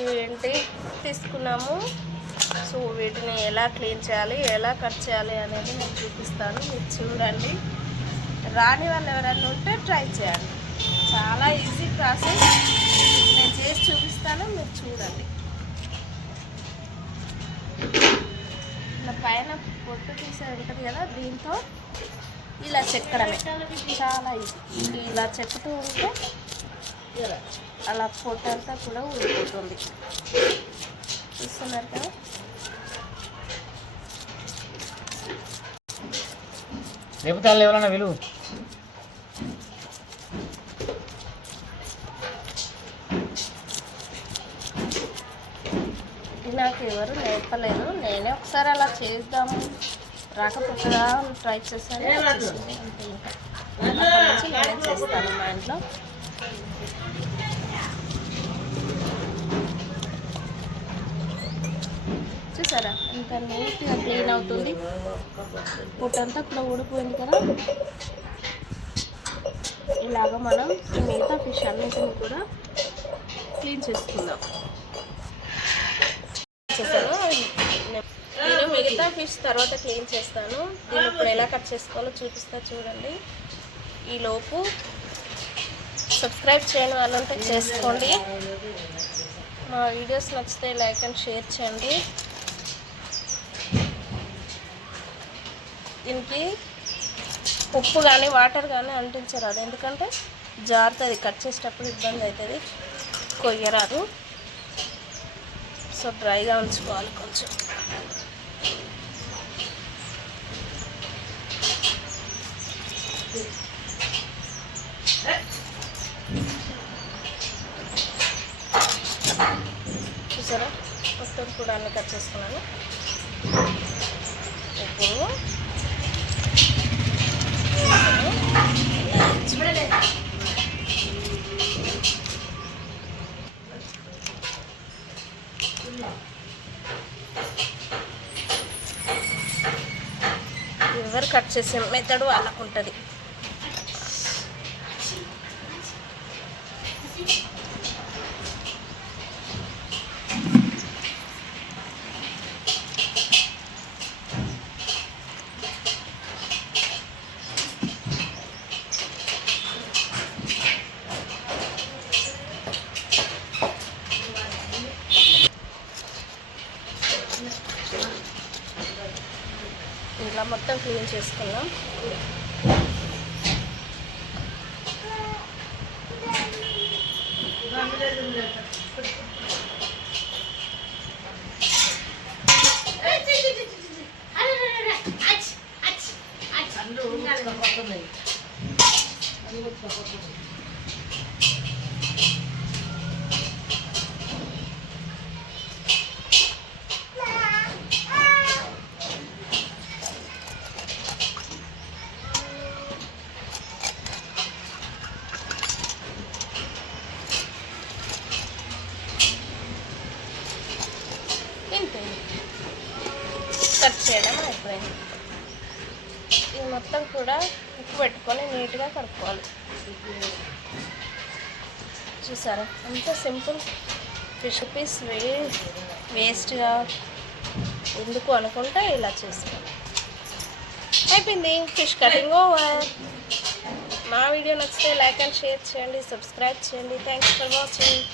ఇవేంటి తీసుకున్నాము. సో వీటిని ఎలా క్లీన్ చేయాలి, ఎలా కట్ చేయాలి అనేది నేను చూపిస్తాను. మీరు చూడండి. రాని వాళ్ళు ఎవరైనా ఉంటే ట్రై చేయండి. చాలా ఈజీ ప్రాసెస్. నేను చేసి చూపిస్తాను, మీరు చూడండి. నా పైన పొట్టు తీసే ఉంటుంది కదా, దీంతో ఇలా చెక్కడమే చాలా ఈజీ. ఇలా చెక్కుతూ ఉంటే అలా పొట్టు అంతా కూడా ఊడిపోతుంది. చూస్తున్నారు కదా. లేకపోతే ఎవరైనా విలువ నాకు ఎవరు నేర్పలేదు. నేనే ఒకసారి అలా చేద్దాము, రాకపోతుందా ట్రై చేస్తాను. అంతే. ఇంకా అప్పటి నుంచి నేనే చేస్తాను మా ఇంట్లో. చూసారా ఇంత నీట్గా క్లీన్ అవుతుంది. పొట్టంతా కూడా ఊడిపోయింది కదా. ఇలాగ మనం మిగతా ఫిష్ అన్నిటిని కూడా క్లీన్ చేసుకుందాం. నేను మిగతా ఫిష్ తర్వాత క్లీన్ చేస్తాను. దీన్ని ఇప్పుడు ఎలా కట్ చేసుకోవాలో చూపిస్తా చూడండి. ఈలోపు సబ్స్క్రైబ్ చేయని వాళ్ళంటే చేసుకోండి. మా వీడియోస్ నచ్చితే లైక్ అండ్ షేర్ చేయండి. దీనికి ఉప్పు కానీ వాటర్ కానీ అంటించరాదు, ఎందుకంటే జారుతుంది. కట్ చేసేటప్పుడు ఇబ్బంది అవుతుంది, కొయ్యరాదు. సో డ్రైగా ఉంచుకోవాలి కొంచెం. చూసారా మొత్తం కూడా అన్ని కట్ చేసుకున్నాను. ఇప్పుడు ఎవరు కట్ చేసే మెథడ్ వాళ్ళకు ఉంటుంది. ఇలా మొత్తం క్లీన్ చేసుకున్నాం. కట్ చేయడం అయిపోయింది. ఇది మొత్తం కూడా ఉప్పు పెట్టుకొని నీట్గా కడుక్కోవాలి. చూసారా అంత సింపుల్. ఫిష్ పీస్ వేస్ట్గా ఎందుకు అనుకుంటే ఇలా చేసుకోవాలి. అయిపోయింది ఫిష్ కటింగ్ ఓవర్. మా వీడియో నచ్చితే లైక్ అండ్ షేర్ చేయండి, సబ్స్క్రైబ్ చేయండి. Thanks for watching.